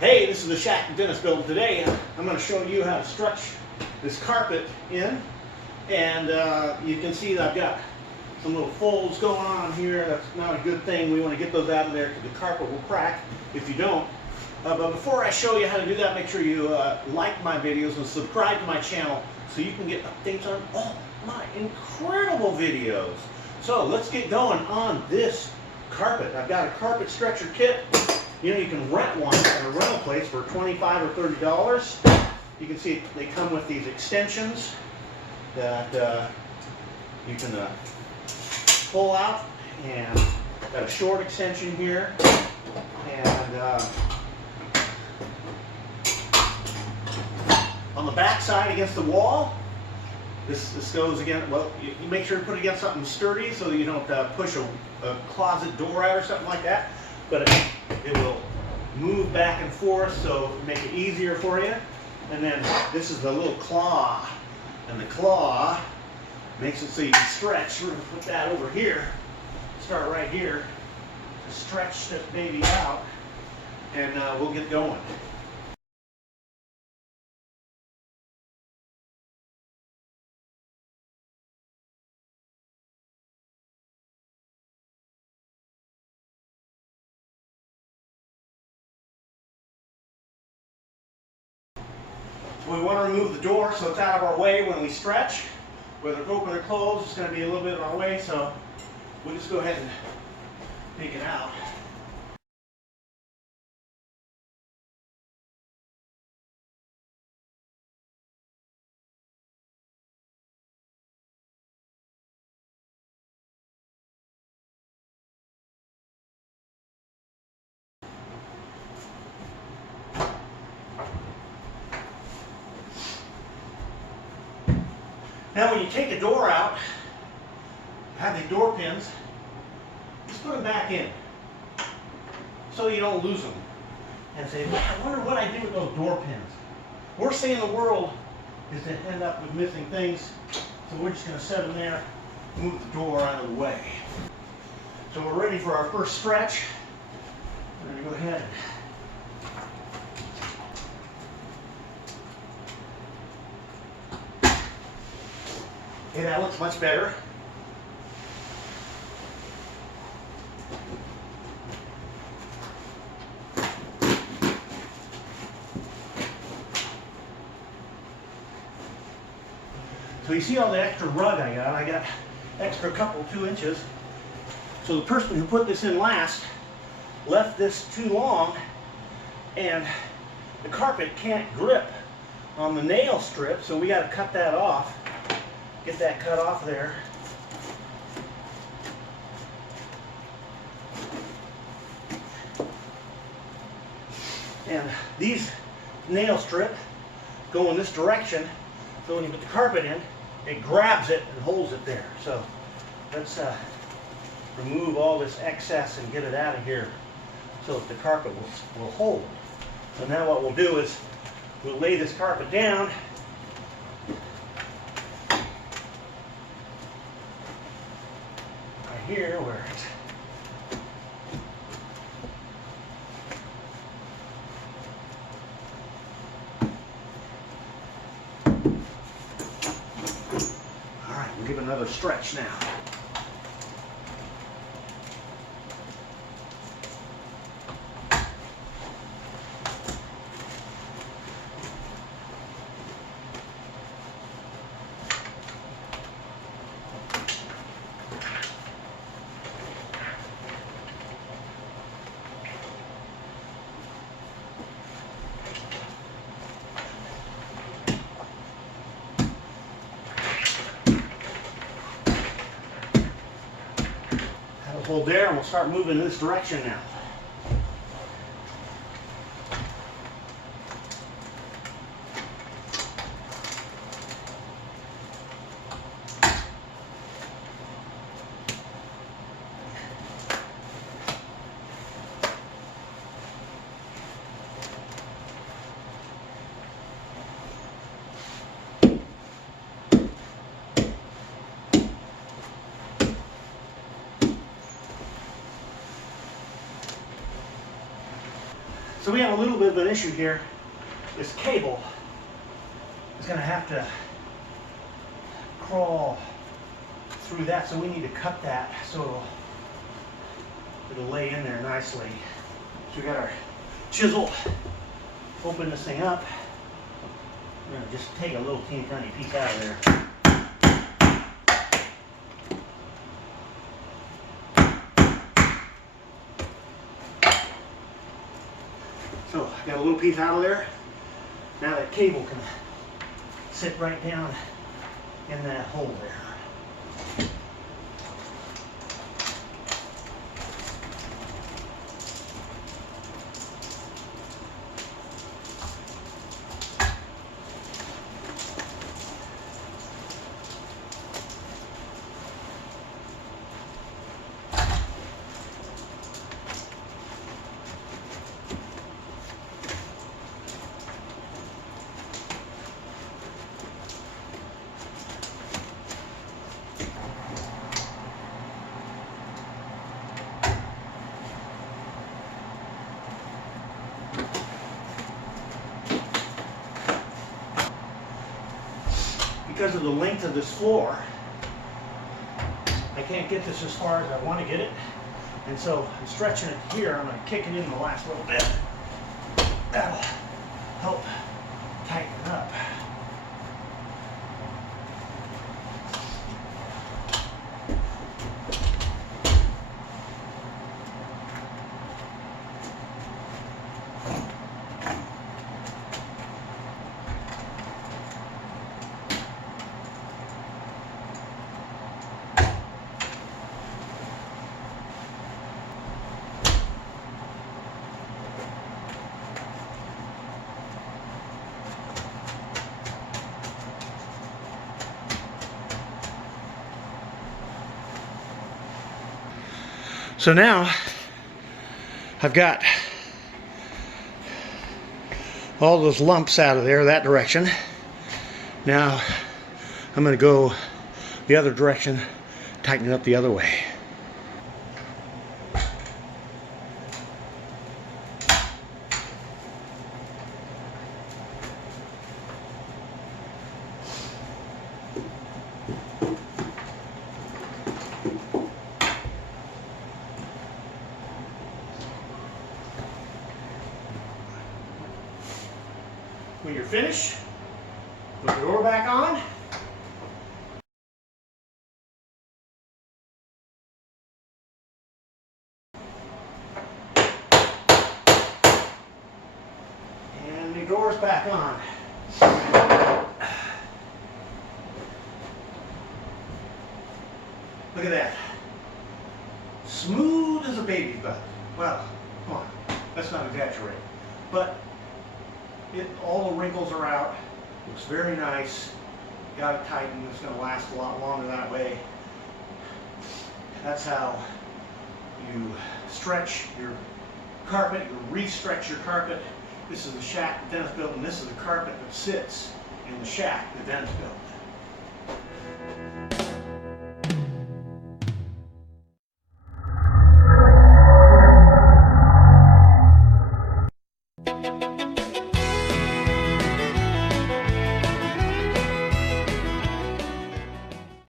Hey, this is the Shack Dennis building. Today I'm going to show you how to stretch this carpet in, and you can see that I've got some little folds going on here. That's not a good thing. We want to get those out of there because the carpet will crack if you don't. But before I show you how to do that, make sure you like my videos and subscribe to my channel so you can get updates on all my incredible videos. So let's get going on this carpet. I've got a carpet stretcher kit. You know, you can rent one at a rental place for $25 or $30. You can see they come with these extensions that you can pull out, and got a short extension here, and on the back side against the wall, this goes again. Well, you make sure to put it against something sturdy so that you don't push a closet door out or something like that. But it will move back and forth, so make it easier for you. And then this is the little claw, and the claw makes it so you can stretch. We're going to put that over here. Start right here to stretch this baby out, and we'll get going. We want to remove the door so it's out of our way when we stretch. Whether it's open or closed, it's going to be a little bit in our way, so we'll just go ahead and take it out. Now when you take a door out, have the door pins, just put them back in so you don't lose them. And say, I wonder what I do with those door pins. Worst thing in the world is to end up with missing things, so we're just going to set them there, move the door out of the way. So we're ready for our first stretch. We're going to go ahead and okay, that looks much better. So you see all the extra rug I got? I got extra couple 2 inches. So the person who put this in last left this too long, and the carpet can't grip on the nail strip, so we got to cut that off. Get that cut off there. And these nail strip go in this direction, so when you put the carpet in, it grabs it and holds it there. So let's remove all this excess and get it out of here so that the carpet will hold. So now what we'll do is we'll lay this carpet down. Here where it's all right, we'll give it another stretch now. Hold there, and we'll start moving in this direction now. So we have a little bit of an issue here. This cable is going to have to crawl through that, so we need to cut that so it'll lay in there nicely. So we got our chisel, open this thing up. We're going to just take a little teeny tiny piece out of there. So I got a little piece out of there. Now that cable can sit right down in that hole there. Because of the length of this floor, I can't get this as far as I want to get it. And so I'm stretching it here. I'm going to kick it in the last little bit. That'll help tighten it up. So now I've got all those lumps out of there that direction. Now I'm going to go the other direction, tighten it up the other way. When you're finished, put the door back on. And the door's back on. Look at that. Smooth as a baby's butt. Well, come on, let's not exaggerate. But all the wrinkles are out. Looks very nice. Got it tightened. It's going to last a lot longer that way. That's how you stretch your carpet. You re-stretch your carpet. This is the shack the dentist built, and this is the carpet that sits in the shack the dentist built.